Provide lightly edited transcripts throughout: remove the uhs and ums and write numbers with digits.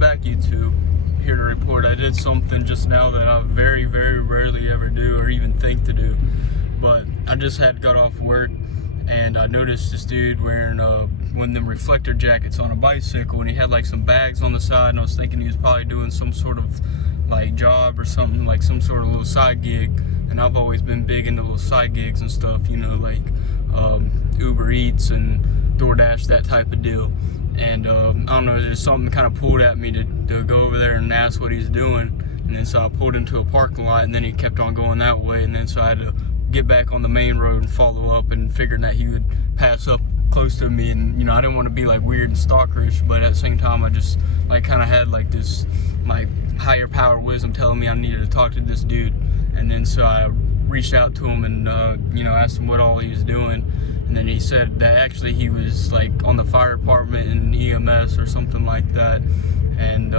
back, YouTube. Here to report I did something just now that I very, very rarely ever do or even think to do. But I just had got off work and I noticed this dude wearing one of them reflector jackets on a bicycle, and he had like some bags on the side, and I was thinking he was probably doing some sort of like job or something, like some sort of little side gig. And I've always been big into little side gigs and stuff, you know, like Uber Eats and DoorDash, that type of deal. And I don't know, there's something kind of pulled at me to go over there and ask what he's doing. And then so I pulled into a parking lot, and then he kept on going that way. And then so I had to get back on the main road and follow up, and figuring that he would pass up close to me. And you know, I didn't want to be like weird and stalkerish, but at the same time I just like kind of had like this like higher power wisdom telling me I needed to talk to this dude. And then so I reached out to him and you know, asked him what all he was doing. And then he said that actually he was like on the fire department and EMS or something like that. And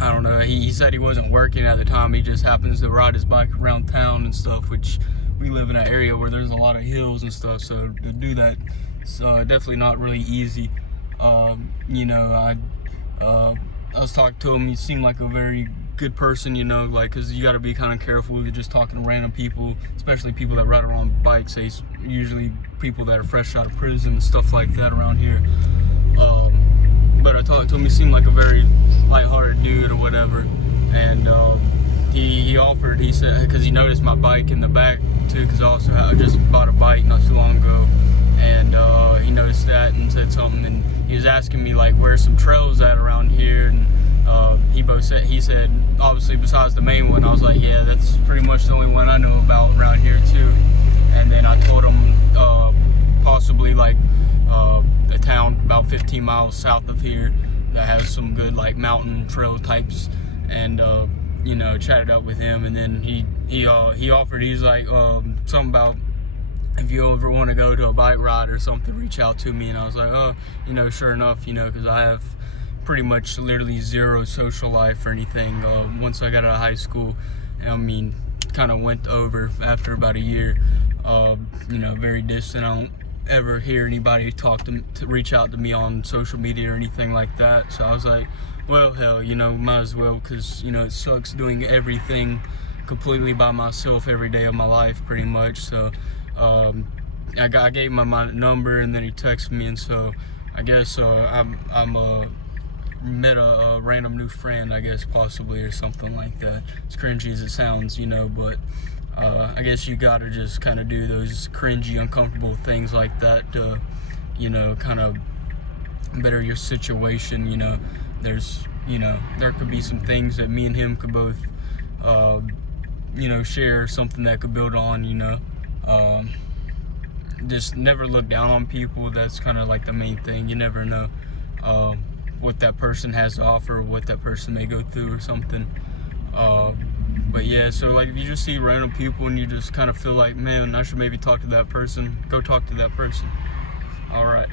I don't know, he said he wasn't working at the time. He just happens to ride his bike around town and stuff, which we live in an area where there's a lot of hills and stuff, so to do that, it's definitely not really easy. You know, I was talking to him. He seemed like a very good person, you know, like, because you got to be kind of careful with just talking to random people, especially people that ride around bikes. They usually people that are fresh out of prison and stuff like that around here. But I talked to him. He seemed like a very lighthearted dude or whatever. And he offered, he said, because he noticed my bike in the back too, because I just bought a bike not too long ago. And he noticed that and said something, and he was asking me like where some trails at around here. And he said obviously besides the main one. I was like, yeah, that's pretty much the only one I know about around here too. And then I told him possibly like a town about 15 miles south of here that has some good like mountain trail types. And you know, chatted up with him, and then he offered, he's like something about if you ever want to go to a bike ride or something, reach out to me. And I was like, oh, you know, sure enough, you know, because I have pretty much literally zero social life or anything. Once I got out of high school, I mean, kind of went over after about a year. You know, very distant. I don't ever hear anybody talk to reach out to me on social media or anything like that. So I was like, well, hell, you know, might as well, because you know, it sucks doing everything completely by myself every day of my life, pretty much. So I gave him my number, and then he texted me, and so I guess I'm met a random new friend, I guess, possibly, or something like that. As cringy as it sounds, you know, but I guess you gotta just kind of do those cringy, uncomfortable things like that to, you know, kind of better your situation. You know, there's, you know, there could be some things that me and him could both, you know, share, something that could build on, you know. Just never look down on people. That's kind of like the main thing. You never know what that person has to offer, what that person may go through or something. But yeah, so like if you just see random people and you just kind of feel like, man, I should maybe talk to that person, go talk to that person. All right.